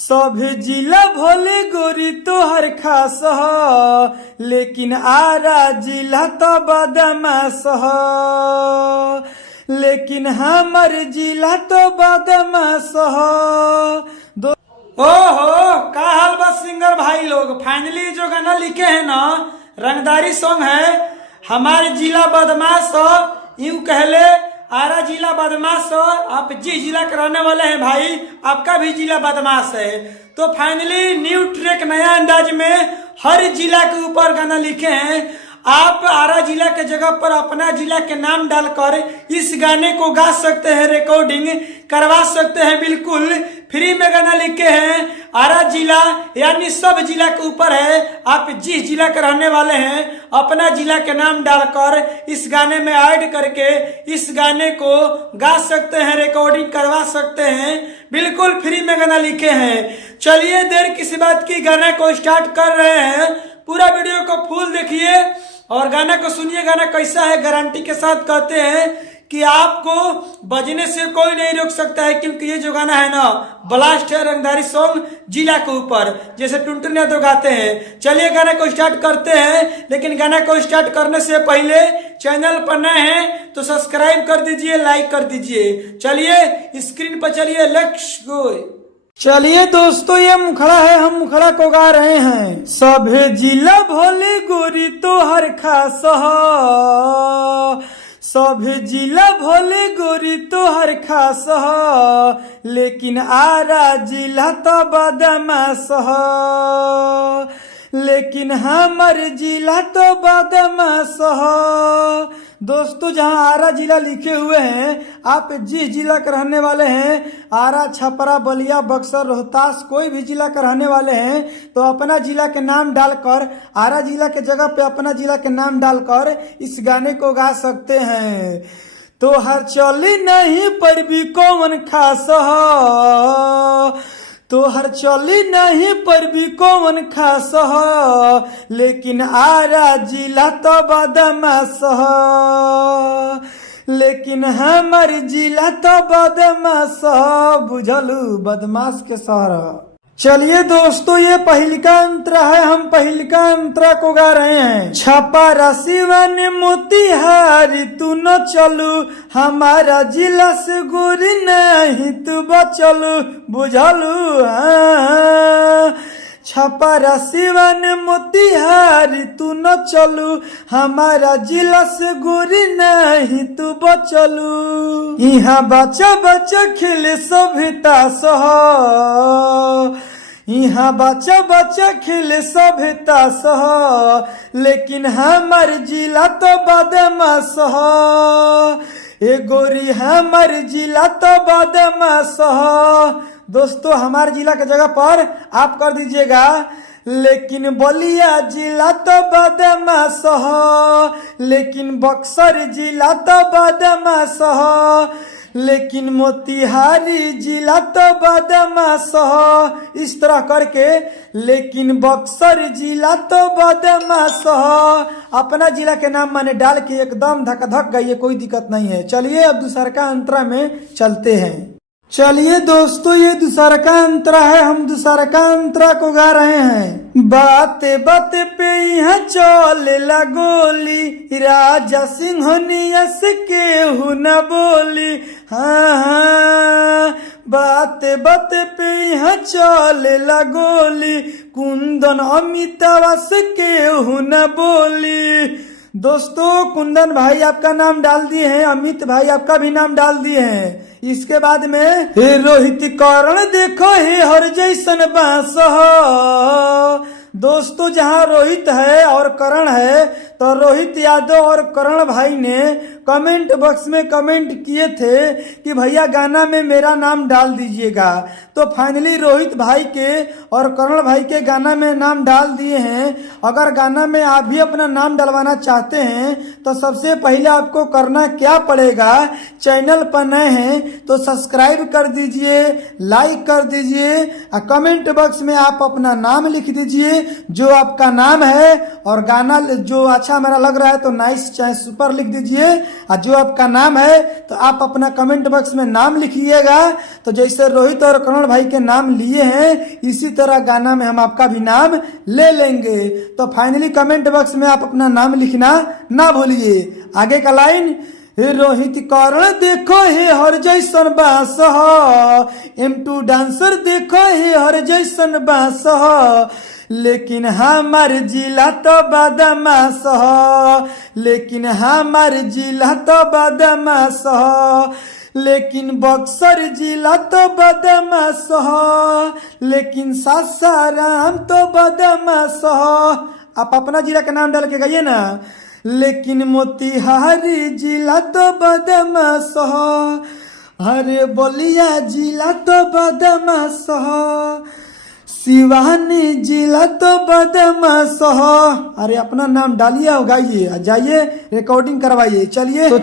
सब जिला भोले गोरी तोहर खास ह, लेकिन आरा जिला तो बदमाश ह। लेकिन हमर जिला तो बदमाश ह। ओहो, का हाल बा सिंगर भाई लोग। फाइनली जो गाना लिखे हैं ना, रंगदारी सॉन्ग है। हमारे जिला बदमाश हो, यूं कहले आरा जिला बदमाश हो। आप जिस जिला के रहने वाले हैं भाई, आपका भी जिला बदमाश है। तो फाइनली न्यू ट्रैक नया अंदाज में हर जिला के ऊपर गाना लिखे हैं। आप आरा जिला के जगह पर अपना जिला के नाम डालकर इस गाने को गा सकते हैं, रिकॉर्डिंग करवा सकते हैं। बिल्कुल फ्री में गाना लिखे हैं। आरा जिला यानी सब जिला के ऊपर है। आप जिस जिला के रहने वाले हैं, अपना जिला के नाम डालकर इस गाने में ऐड करके इस गाने को गा सकते हैं, रिकॉर्डिंग करवा सकते हैं। बिल्कुल फ्री में गाना लिखे हैं। चलिए देर किसी बात की, गाने को स्टार्ट कर रहे हैं। पूरा वीडियो को फुल देखिए और गाना को सुनिए। गाना कैसा है, गारंटी के साथ कहते हैं कि आपको बजने से कोई नहीं रोक सकता है, क्योंकि ये जो गाना है ना, ब्लास्ट है, रंगदारी सॉन्ग जिला के ऊपर, जैसे टुनटुन यादव गाते हैं। चलिए गाना को स्टार्ट करते हैं। लेकिन गाना को स्टार्ट करने से पहले चैनल पर नए हैं तो सब्सक्राइब कर दीजिए, लाइक कर दीजिए। चलिए स्क्रीन पर चलिए, लेट्स गो। चलिए दोस्तों, ये मुखड़ा है, हम मुखड़ा को गा रहे हैं। सभे जिला भोले गोरी तोहर खास ह, सभे जिला भोले गोरी तोहर खास ह, लेकिन आरा जिला तो बदमाश ह। लेकिन हमर जिला तो बदमाश ह। दोस्तों, जहां आरा जिला लिखे हुए हैं, आप जिस जिला के रहने वाले हैं, आरा, छपरा, बलिया, बक्सर, रोहतास, कोई भी जिला के रहने वाले हैं, तो अपना जिला के नाम डालकर, आरा जिला के जगह पे अपना जिला के नाम डालकर इस गाने को गा सकते हैं। तो हर चली नहीं पर भी कौन खास ह, तो हर चली नहीं पर भी कौन खास ह, लेकिन आरा जिला तो बदमाश ह। लेकिन हमर जिला तो बदमाश ह, बुझलू, बदमाश के शहर। चलिए दोस्तों, ये पहिलका अंतरा है, हम पहिलका अंतरा को गा रहे हैं। छपरा सिवन मोतिहारी तू न चलू, हमारा जिला से गोरी नहीं तू बचलू, बुझलू। हाँ, छपरा सिवन मोतिहारी तू न चलू, हमारा जिला से गोरी नहीं तू बचलू। यहाँ बच्चा बच्चा खेले सभ्यता सह, यहाँ बच्चा बच्चा खेले सभ्यता सह, लेकिन हमार जिला तो बदमाश ह। ए गोरी, हमार जिला तो बदमाश ह। दोस्तों, हमारे जिला के जगह पर आप कर दीजिएगा, लेकिन बलिया जिला तो बदमाश ह। लेकिन बक्सर जिला तो बदमाश ह। लेकिन मोतिहारी जिला तो बदमाश ह। इस तरह करके, लेकिन बक्सर जिला तो बदमाश ह, अपना जिला के नाम माने डाल के एकदम धक धक गई, कोई दिक्कत नहीं है। चलिए अब दूसरा का अंतरा में चलते हैं। चलिए दोस्तों, ये दूसरा का अंतरा है, हम दूसरा का अंतरा को गा रहे हैं। बाते बाते पे यहाँ चलेला गोली, राजा सिंहनिया से केहू न बोली। हाँ हाँ, बाते बाते पे यहाँ चलेला गोली, कुंदन अमिताभ से केहू न बोली। दोस्तों, कुंदन भाई आपका नाम डाल दिए हैं, अमित भाई आपका भी नाम डाल दिए हैं। इसके बाद में हे रोहित करण देखो हे हर जैसन बांस ह। दोस्तों, जहां रोहित है और करण है, तो रोहित यादव और करण भाई ने कमेंट बॉक्स में कमेंट किए थे कि भैया गाना में मेरा नाम डाल दीजिएगा। तो फाइनली रोहित भाई के और करण भाई के गाना में नाम डाल दिए हैं। अगर गाना में आप भी अपना नाम डलवाना चाहते हैं तो सबसे पहले आपको करना क्या पड़ेगा, चैनल पर नए हैं तो सब्सक्राइब कर दीजिए, लाइक कर दीजिए और कमेंट बॉक्स में आप अपना नाम लिख दीजिए जो आपका नाम है, और गाना जो अच्छा मेरा लग रहा है तो नाइस चाहे सुपर लिख दीजिए। और जो आपका नाम है तो आप अपना कमेंट बॉक्स में नाम लिखिएगा। तो जैसे रोहित और करण भाई के नाम लिए हैं इसी तरह गाना में हम आपका भी नाम ले लेंगे। तो फाइनली कमेंट बॉक्स में आप अपना नाम लिखना ना भूलिए। आगे का लाइन, रोहित करण देखो हे हर जैसन बास M2 डांसर देखो हे हर जैसन बास लेकिन हमार जिला तो बदमाश लेकिन हमार जिला तो बदमाश लेकिन बक्सर जिला तो बदमाश लेकिन सासाराम तो बदमाश। आप अपना जिला का नाम डाल के गाइए ना। लेकिन मोतिहारी जिला तो बदमाश अरे बलिया जिला तो बदमाश सिवानी जिला तो बदमाश। अरे अपना नाम डालिए और गाइए, जाइए रिकॉर्डिंग करवाइए। चलिए तो